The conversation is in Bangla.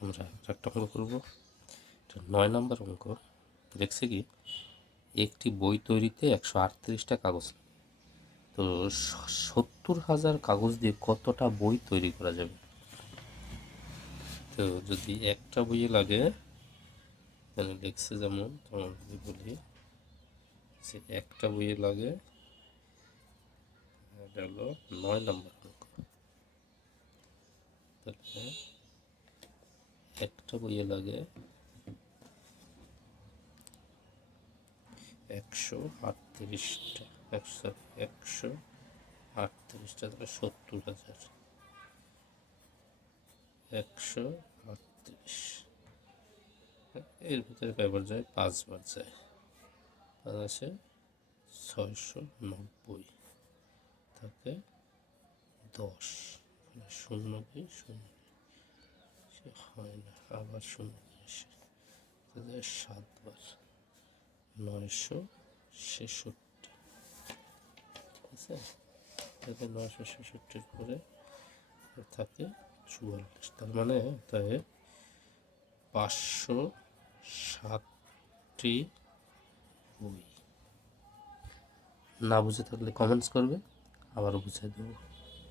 আমরা একটা অঙ্ক করব। 9 নম্বর অঙ্ক দেখছি কি, একটি বই তৈরিতে 138টা কাগজ, তো 70,000 কাগজ দিয়ে কতটা বই তৈরি করা যাবে? তো যদি একটা বইয়ে লাগে, এখানে লিখছে যেমন তোমার যদি বলি যে একটা বইয়ে লাগে, এটা হলো 9 নম্বর অঙ্ক। তাহলে একটা বইয়ে লাগে 138টা, 138টা, তাহলে 70,000, 138, এর ভিতরে কয়বার যায়? 5 বার যায়। 5 আছে 690, থাকে 10, শূন্য কি শূন্য সে হয় না, আবার শূন্য আসে, 7 বার, 966, ঠিক আছে। তাহলে 966 পরে থাকে 44, তার মানে তাই 560টি বই। না বুঝে থাকলে কমেন্টস করবে, আবারও বুঝিয়ে দেবো।